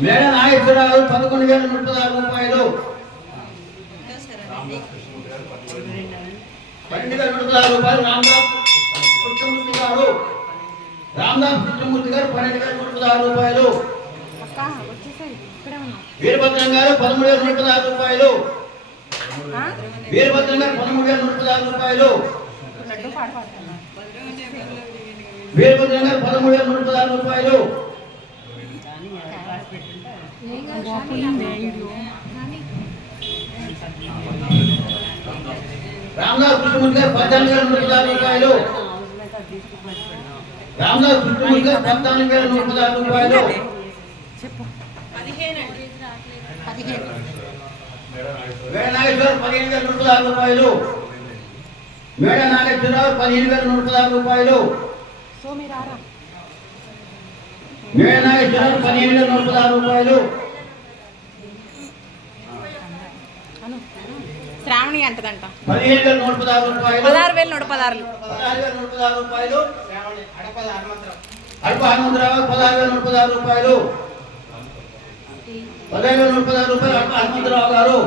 మేడ నాగేశ్వరరావు పదకొండు వేల నూట ఆరు రూపాయలు. పన్నెండు వేల నూట రూపాయలు రామదాస్ కృష్ణమూర్తి గారు. రామదాస్ కృష్ణమూర్తి గారు పన్నెండు వేల నూట ఆరు రూపాయలు. వీరభద్రం గారు పదమూడు వేల నూట ఆరు రూపాయలు. వీరభద్రం గారు పదమూడు వేల నూట ఆరు రూపాయలు. వీరభద్రం గారు పదమూడు వేల నూట ఆరు రూపాయలు. రామదాస్ కృష్ణమూర్తి గారు పద్నాలుగు వేల నూట పదహారు రూపాయలు. రామదాస్ కృష్ణమూర్తి గారు పద్నాలుగు వేల నూట పదహారు రూపాయలు. చెప్పు నాగేశ్వరరావు పదిహేను వేల నూట పదహారు రూపాయలు. మేడ నాగేశ్వరరావు పదిహేను వేల నూట పదహారు రూపాయలు. మేడ నాగేశ్వరరావు పదిహేను వేల నూట పదహారు రూపాయలు. శ్రావణి అంటదంట. పదహారు వేలు నూట పదహారులు. పదహారు రూపాయలు. అడప హనుమంతరావు పదహారు వేల నూట పదహారు రూపాయలు. పదహారు వేల నూట పదహారు రూపాయలు. అడప హనుమంతరావు గారు.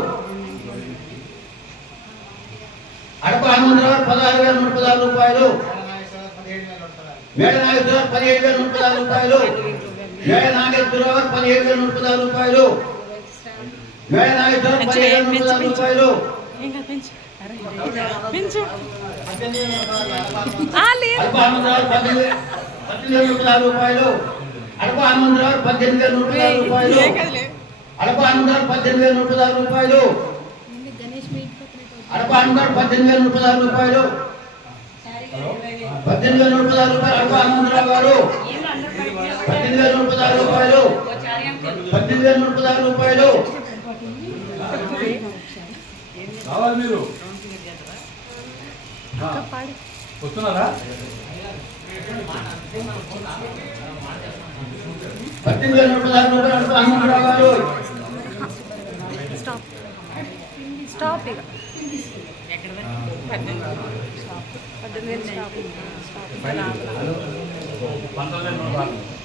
అడప హనుమంతరావు పదహారు వేల నూట పదహారు రూపాయలు. మేడ నాగేశ్వరరావు పదిహేడు వేల నూట పదహారు రూపాయలు. మేడ నాగేశ్వరరావు పదిహేడు వేల నూట పదహారు రూపాయలు. మేడ నాగేశ్వరరావు పదిహేడు వేల నూట పదహారు రూపాయలు. ఇంకా పెంచు. రూపాయలు అడప హనుమంతరావు పద్దెనిమిది వేల నూట రూపాయలు అడప హనుమంతరావు పద్దెనిమిది వేల నూట రూపాయలు. అడప హనుమంతరావు పద్దెనిమిది వేల నూట రూపాయలు పద్దెనిమిది వేల నూట రూపాయలు అడప హనుమంతరావు గారు పద్దెనిమిది వేల నూట రూపాయలు. పద్దెనిమిది వేల నూట రూపాయలు కావాలి మీరు పాడి వస్తున్నారా పద్దెనిమిది వేల నూట పదహారు రూపాయలు అడప హనుమంతరావు గారు స్టాప్ ఇక.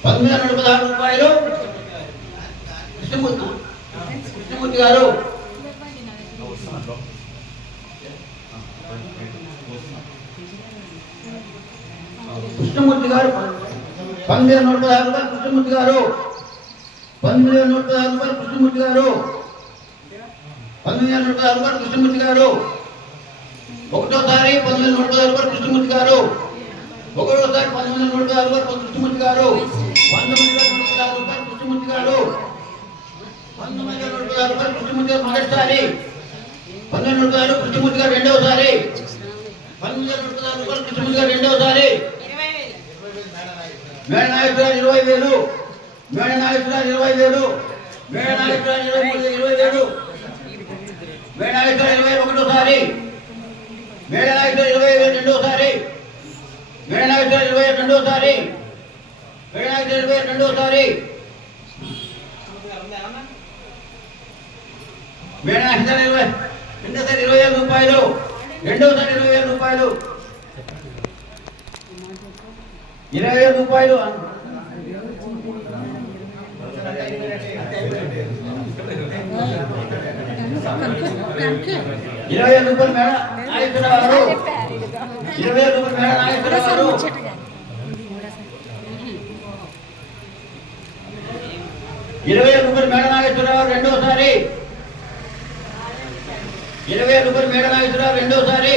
పంతొమ్మిది వందల పదహారు రూపాయలు. కృష్ణమూర్తి. కృష్ణమూర్తి గారు. కృష్ణమూర్తి గారు. పంతొమ్మిది వేల నూట పదహారు రూపాయలు కృష్ణమూర్తి గారు. పంతొమ్మిది వేల నూట పదహారు రూపాయలు కృష్ణమూర్తి గారు. పంతొమ్మిది వేల నూట పదహారు రూపాయలు కృష్ణమూర్తి గారు. ఒకటోసారి పంతొమ్మిది నూట పదహారు రూపాయలు కృష్ణమూర్తి గారు. ఒకటోసారి పంతొమ్మిది వందల నూట పదహారు రూపాయలు కృష్ణమూర్తి గారు. పంతొమ్మిది వేల నూట పదహారు రూపాయలు కృష్ణమూర్తి గారు. పంతొమ్మిది వేల నూట పదహారు రూపాయలు కృష్ణమూర్తి గారు మొదటిసారి పంతొమ్మిది నూట పదహారు కృష్ణమూర్తి గారు రెండవసారి పంతొమ్మిది వేల నూట పదహారు రూపాయలు కృష్ణమూర్తి గారు రెండవసారి మేడ నాయకురాలు ఇరవై వేలు. మేడ నాయకురాలు ఇరవై వేలు. మేడ నాయకురాలు ఇరవై ఇరవై వేలు. మేడ నాయకురాలు ఇరవై ఒకటోసారి. మేడ నాయకురాలు ఇరవై రెండోసారి. మేడ నాయకురాలు ఇరవై రెండోసారి. మేడ నాయకురాలు ఇరవై రెండోసారి. మేడ నాయకురాలు ఇరవై రెండోసారి ఇరవై వేల రూపాయలు. రెండోసారి ఇరవై వేల రూపాయలు. ఇరవై వేల రూపాయలు. ఇరవై వేల రూపాయలు మేడం నాగేశ్వరరావు గారు. ఇరవై వేల రూపాయలు మేడం నాగేశ్వరరావు గారు. ఇరవై వేల రూపాయలు మేడ నాగేశ్వరరావు రెండోసారి. ఇరవై వేల రూపాయలు మేడ నాగేశ్వరరావు రెండోసారి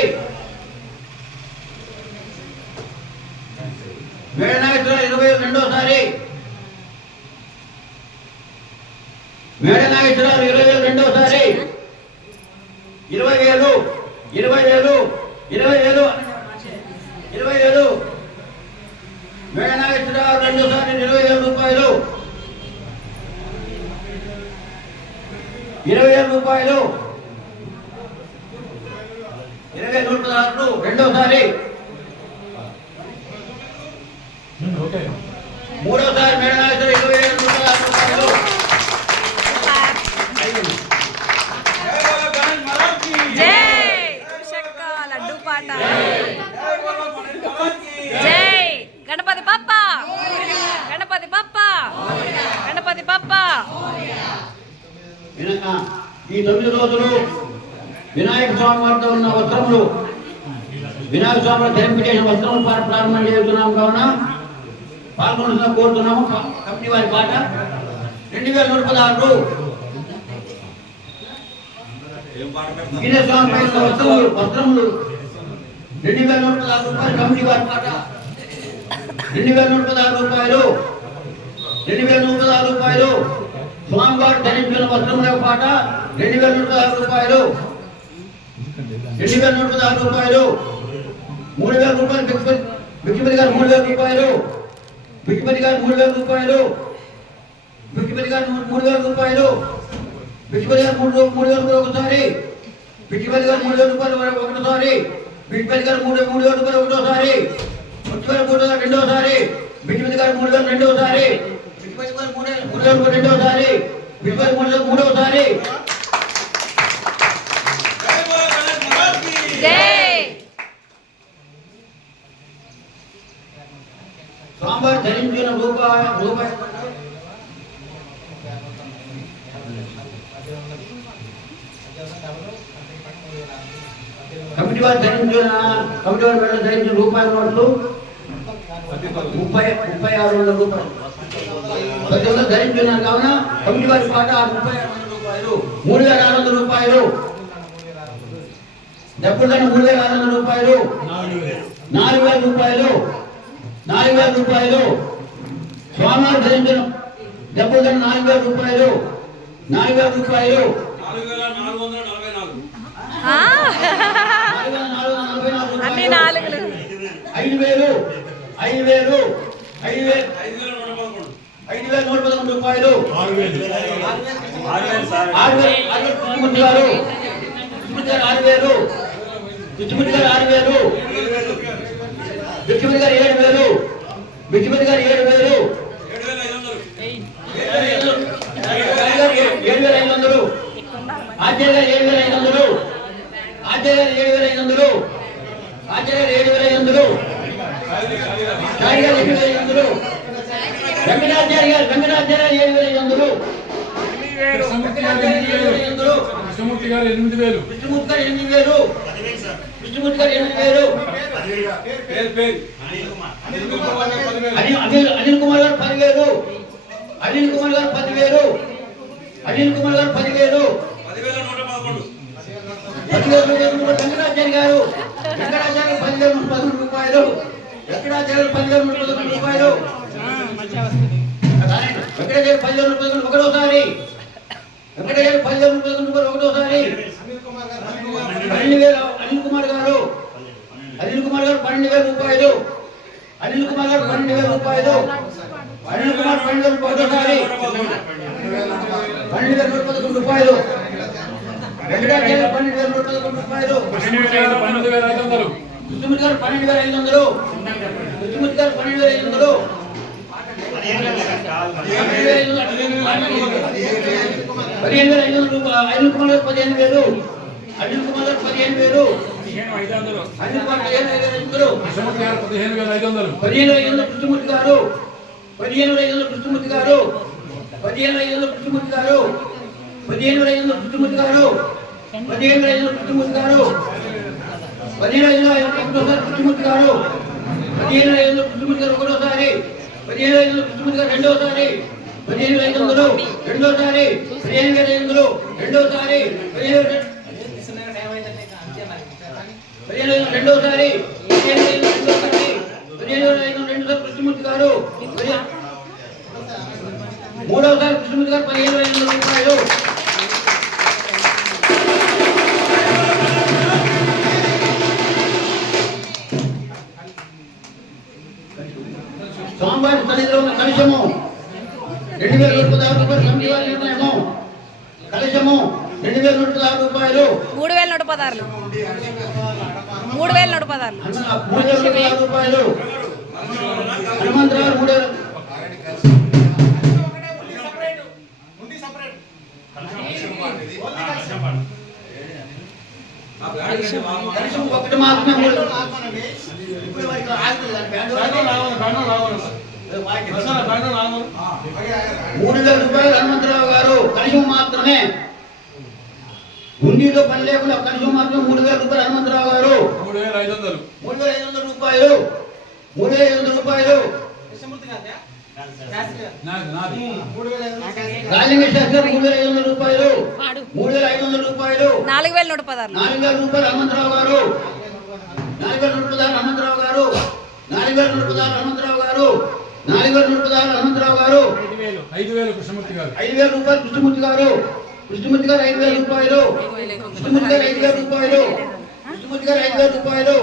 మేడ నాగేశ్వరరావు ఇరవై వేలు రెండోసారి నాగేశ్వరరావు ఇరవై రెండోసారి. ఇరవై వేలు ఇరవై వేలు ఇరవై వేలు ఇరవై వేలు మేడ నాగేశ్వరరావు రెండోసారి ఇరవై వేల రూపాయలు. ఇరవై వేల రూపాయలు. ఇరవై నూట పదహారు రెండోసారి. మూడోసారి మేడ నాగేశ్వర ఇరవై వేల నూట పదహారు రూపాయలు జై ఉషక్క లడ్డు పాట జై గణపతి బప్ప గణపతి బప్ప గణపతి బప్ప వినా- ఆ, ఈ తొమ్మిది రోజులు వినాయక స్వామి వద్ద ఉన్న వస్త్రములు వినాయక స్వామి ధరింపు చేసిన వస్త్రములు ప్రారంభం చేస్తున్నాం కావున పాల్గొంటున్నా కోరుతున్నాము. క- కమిటీ వారి పాట రెండు వేల నూట పదహారు. విజయ స్వామి వస్త్రములు వస్త్రములు రెండు వేల నూట పదహారు రూపాయలు కమిటీ వారి పాట. రెండు వేల నూట పదహారు రూపాయలు రెండు వేల నూట పదహారు రూపాయలు స్వామివారు ధరించిన వస్త్రముల పాట రెండు వేల నూట ఆరు రూపాయలు. రెండు వేల నూట ఆరు రూపాయలు. మూడు వేల రూపాయలు బిక్షపతి గారు మూడు వేల రూపాయలు. బిక్షపతి గారు మూడు వేల రూపాయలు. బిక్షపతి గారు మూడు వేల రూపాయలు. బిక్షపతి గారు మూడు మూడు వేల రూపాయలు ఒకసారి. బిక్షపతి గారు మూడు వేల రూపాయలు ఒకటోసారి. బిక్షపతి గారు మూడు మూడు వేల రూపాయలు ఒకటోసారి. బిక్షపతి మూడు వేల రెండోసారి. బిక్షపతి గారు మూడు వేల రెండోసారి. గారు మూడు మూడు రెండోసారి బిక్షపతి మూడు మూడోసారి స్వామివారు ధరించిన రూపాయ రూపాయ కమిటీ వారు ధరించిన కమిటీ వారు ధరించిన రూపాయల నోట్లు ముప్పై ముప్పై ఆరు వందల రూపాయలు. ప్రతి ఒక్కరు ధరించున్నారు కావున కమిటీ వారి పాట ముప్పై ఆరు వందల రూపాయలు. మూడు వేల ఆరు వందల రూపాయలు. డబ్బులు మూడు వేల ఆరు వందల రూపాయలు. నాలుగు వేల రూపాయలు. నాలుగు వేల రూపాయలు. స్వామివారు ధరించిన డబ్బులు దండ నాలుగు వేల రూపాయలు. నాలుగు వేల రూపాయలు. ఐదు వేలు. ఐదు వేలు. ఐదు వేలు. ఐదు వేల ఐదు వేల నూట పదకొండు రూపాయలు. కృష్ణమూర్తి గారు. కృష్ణమూర్తి గారు ఆరు వేలు. కృష్ణమూర్తి గారు ఆరు వేలు. బిక్షపతి గారు ఏడు వేలు. బిక్షపతి గారు ఏడు వేలు. ఏడు వేల ఐదు వందలు. ఆచార్య గారు ఏడు వేల ఐదు వందలు. ఆచార్య గారు ఏడు వేల ఐదు వందలు. ఆచార్య గారు ఏడు వేల ఐదు వందలు. గారు ఏడు వేల ఐదు వందలు. వెంకటాచార్య గారు వెంకటాచార్య గారు ఏడు వేల ఐదు వందలు. కృష్ణమూర్తి గారు ఎనిమిది వేల కృష్ణమూర్తి గారు ఎనిమిది వేలు. కృష్ణమూర్తి గారు ఎనిమిది వేలు. అనిల్ కుమార్ గారు పదివేలు. అనిల్ కుమార్ గారు పదివేలు. అనిల్ కుమార్ గారు పదివేలు. వెంకటాచార్య గారు. వెంకటాచార్య పదివేలు పదకొండు రూపాయలు. వెంకటాచార్య పదివేలు పదకొండు రూపాయలు. వెంకటాచార్య పదివేలు నూట ఒకటోసారి. వెంకటాచార్య పదివేలు రూపాయలు ఒకటోసారి. పన్నెండు అనిల్ కుమార్ గారు. అనిల్ కుమార్ గారు పన్నెండు వేల రూపాయలు. అనిల్ కుమార్ గారు పన్నెండు వేల రూపాయలు. అనిల్ కుమార్ పన్నెండు వేల ఒకటోసారి పన్నెండు వేల నూట పదకొండు రూపాయలు. వెంకటాచార్య పన్నెండు వేల నూట పదకొండు రూపాయలు. పన్నెండు వేల ఐదు వందలు. గారు పన్నెండు వేల ఐదు వందలు. గారు పన్నెండు వేల ఐదు వందలు. పదిహేను వేలు ఐదు వందలు రూపాయలు అనిల్ కుమార్ గారు పదిహేను వేలు అనిల్ కుమార్ గారు పదిహేను వేలు పదిహేను ఐదు అనిల్ కుమార్ పదిహేను వేల ఐదు వందలు కృష్ణమూర్తి గారు పదిహేను ఐదు వందలు కృష్ణమూర్తి గారు పదిహేను ఐదు వందల కృష్ణమూర్తి గారు పదిహేను ఐదు వందల కృష్ణమూర్తి గారు పదిహేను ఐదు వందల కృష్ణమూర్తి గారు పదిహేను ఐదు వందల కృష్ణమూర్తి గారు పదిహేను ఐదు వందల కృష్ణమూర్తి గారు పదిహేను ఐదు వందల కృష్ణమూర్తి గారు ఒకటోసారి పదిహేను ఐదు గారు రెండోసారి. పదిహేను ఐదు వందలు రెండోసారి. పదిహేను వేల ఐదు వందలు రెండోసారి. పదిహేను పదిహేను వేల రెండోసారి. పదిహేను వేల రెండోసారి పదిహేను వేల ఐదు రెండోసారి కృష్ణమూర్తి గారు. పదిహేను- మూడవసారి కృష్ణమూర్తి గారు పదిహేను వేల ఐదు వందల రూపాయలు రూపాయలు. హనుమంతరావు మూడు ఒకటి మాత్రమే మూడు వేల రూపాయలు హనుమంతరావు గారు. కలశం మాత్రమే. ఢిల్లీలో పని లేకుండా కనీసం మాత్రం మూడు వేల రూపాయలు హనుమంతరావు గారు. మూడు వేల ఐదు వందలు. మూడు వేల ఐదు వందల రూపాయలు. మూడు వేల ఐదు వందల రూపాయలు. నాది. నాది రాజలింగ శాస్త్రి గారు మూడు వేల ఐదు వందల రూపాయలు. మూడు వేల ఐదు వందల రూపాయలు. నాలుగు వేల నూట పదహారు. నాలుగు వేల రూపాయలు హనుమంతరావు గారు. నాలుగు వేల నూట పదహారు హనుమంతరావు గారు. నాలుగు వేల నూట పదహారు హనుమంతరావు గారు. నాలుగు వేల నూట పదహారు హనుమంతరావు గారు. ఐదు వేలు ఐదు వేలు కృష్ణమూర్తి గారు. ఐదు వేల రూపాయలు కృష్ణమూర్తి గారు. కృష్ణమూర్తి గారు ఐదు వేల రూపాయలు. కృష్ణమూర్తి గారు ఐదు వేల రూపాయలు. కృష్ణమూర్తి గారు ఐదు వేల రూపాయలు.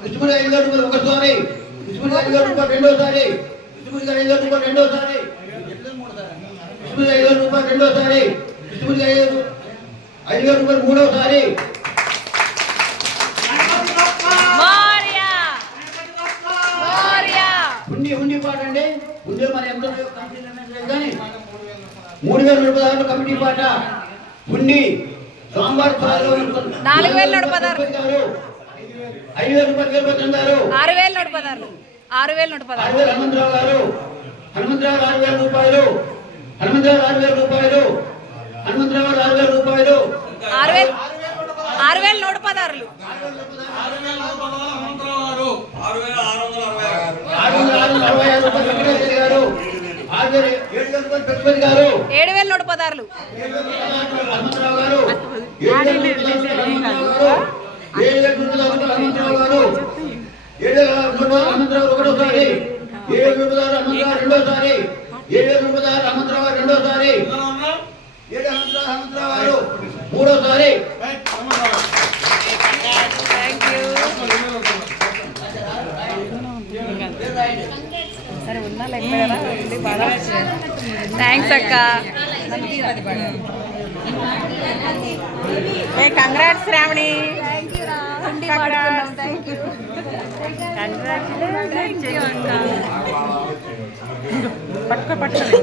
కృష్ణమూర్తి ఐదు వేల రూపాయలు ఒకసారి. కృష్ణమూర్తి ఐదు వేల రూపాయలు రెండోసారి. కృష్ణమూర్తి గారు ఐదు వేల రూపాయలు రెండోసారి. కృష్ణమూర్తి ఐదు వేల రూపాయలు రెండోసారి. కృష్ణమూర్తి ఐదు ఐదు వేల రూపాయలు మూడోసారి. ఉండి ఉండి పాట అండి. ఉండి మరి ఎంత మూడు వేల పదహారు కమిటీ పాట. ఉండి సోమవారం. నాలుగు వేల. గారు, ఐదు వేల రూపాయలు ఆరు వేల నూట పదహారు ఆరు వేల నూట ఆరు వేల హనుమంతరావు గారు. హనుమంతరావు ఆరు వేల రూపాయలు. హనుమంతరావు ఆరు వేల రూపాయలు. హనుమంతరావు ఆరు వేల రూపాయలు. ఆరు వేల ఆరు వేల నూట పదహారులు ఆరు ఆరు వందల అరవై ఆరు. గారు ఆరు రూపాయలు. ఏడు వేల నూట పదహారులు హనుమంతరావు గారు ఏడు వేల నూట పదహారు హనుమంతరావు గారు ఏడు వేల నూట పదహారు హనుమంతరావు గారు ఏడు వేల నూట పదహారు హనుమంతరావు ఒకటోసారి ఏడు వేల నూట పదహారు హనుమంతరావు రెండోసారి ఏడు వేల నూట పదహారు హనుమంతరావు గారు రెండోసారి ఏడు హనుమంతరావు హనుమంతరావు గారు మూడోసారి థ్యాంక్ యూ సరే ఉన్నా థ్యాంక్స్ అక్క ఏ కంగ్రాట్స్ శ్రావణి పట్టుకో పట్టుకో.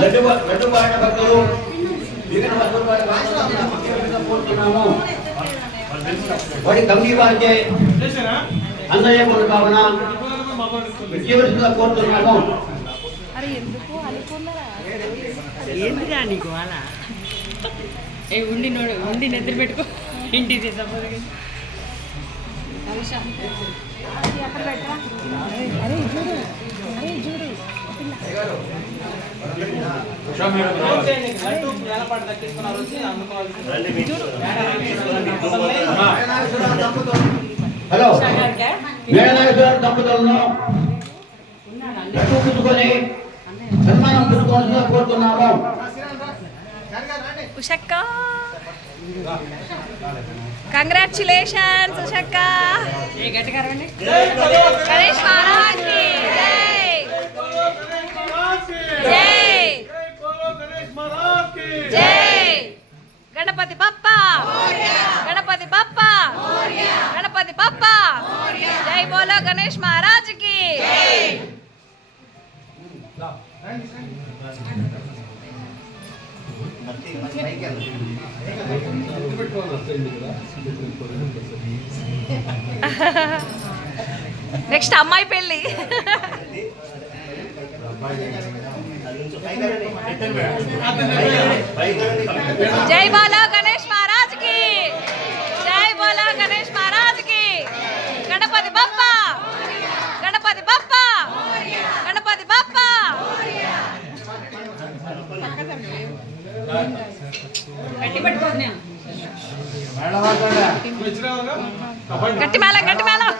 లడ్డు లడ్డు భక్తులు మిగిలిన భక్తులు వారి భాగస్వామ్యం కోరుతున్నాము వాడి కమిటీ వారిచే అన్నయ్య కొడు కావున ఇవ్వవలసిందిగా కోరుతున్నాము ఏందిరా నీకు అలా ఏ ఉండి నోడు ఉండి నిద్ర పెట్టుకో ఇంటి తీసపోదు ఉషా మేడం రావాలి. హలో. మేడనాగేశ్వర దంపతులను పుచ్చుకొని సన్మానం పుచ్చుకోవాల్సిందిగా కోరుతున్నాము. ఉషక్క. కంగ్రాచులేషన్స్ ఉషక్క. ఏ గట్టిగా రండి గణేష్ మహారాజ్కి. జై జై జై గణపతి బప్ప. గణపతి బప్ప. గణపతి బప్ప. జై బోలో గణేష్ మహారాజ్కి నెక్స్ట్ అమ్మాయి పెళ్ళి. జై బోలో గణేష్ మహారాజ్కి. జై బోలో గణేష్ మహారాజ్కి. గణపతి బప్ప. గణపతి బప్ప. గణపతి బప్ప. గట్టి మేళం గట్టి మేళం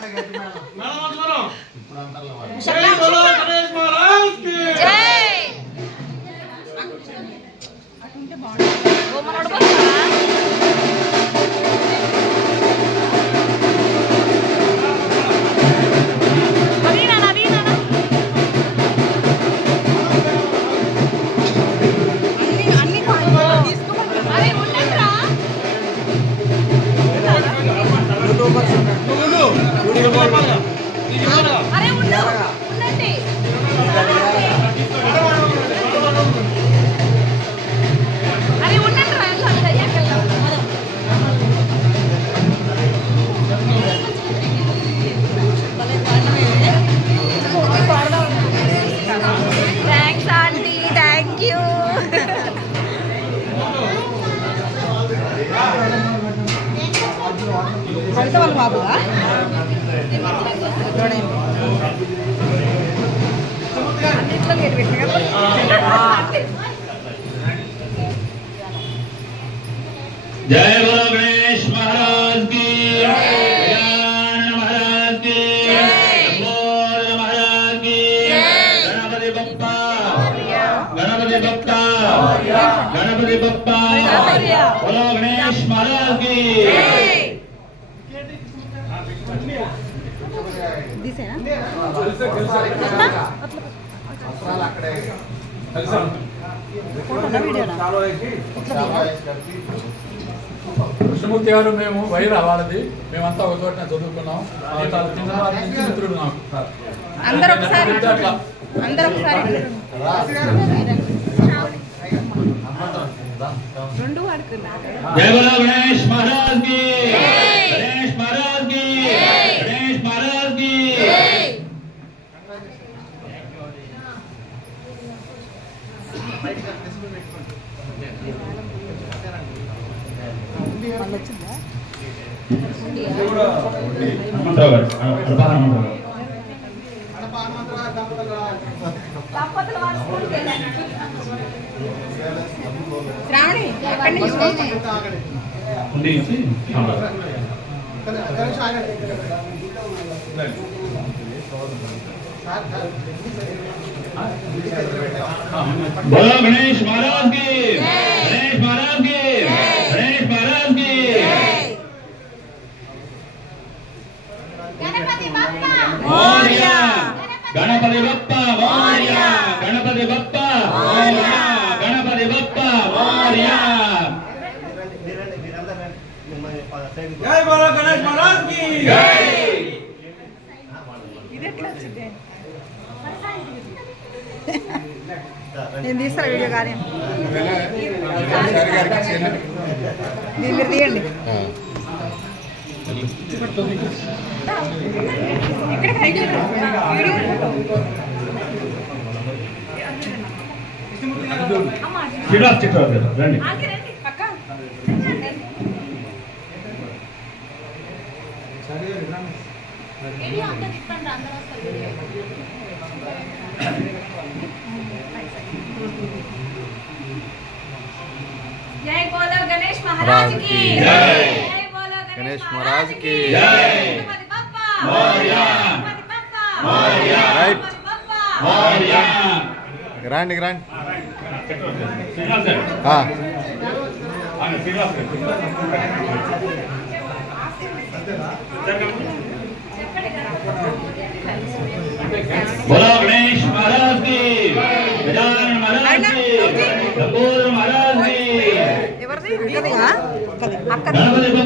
ఓ మనోడు गणपति बप्पा बोलो गणेश महाराज की తీసేనా ఫోటోనా వీడియోనా కృష్ణమూర్తి గారు మేము వైరా వాళ్ళది మేమంతా ఒక చోట చదువుకున్నాం ఆ చాలా చిన్ననాటి నుంచి మిత్రుడు నాకు అందరూ ఒకసారి అట్లా అందరూ ఒకసారి రెండు వాడుకున్నారు జయ మహారాజ్ కి ఉండి ఇచ్చి बोलो गणेश महाराज की गणेश महाराज की गणेश महाराज की నేను తీస్తాను వీడియో కానీ మీరు మీరు తీయండి ఇక్కడ పైకి వీడియో శ్రీనివాస్ చక్రవర్తి గారు, రండి जय बोलो गणेश महाराज की। जय बोलो गणेश महाराज की। जय। Morya. Morya. Right. Grand grand. हाँ।, हाँ।, हाँ बोलो गणेश महाराज की गजानन महाराज की कपूर महाराज की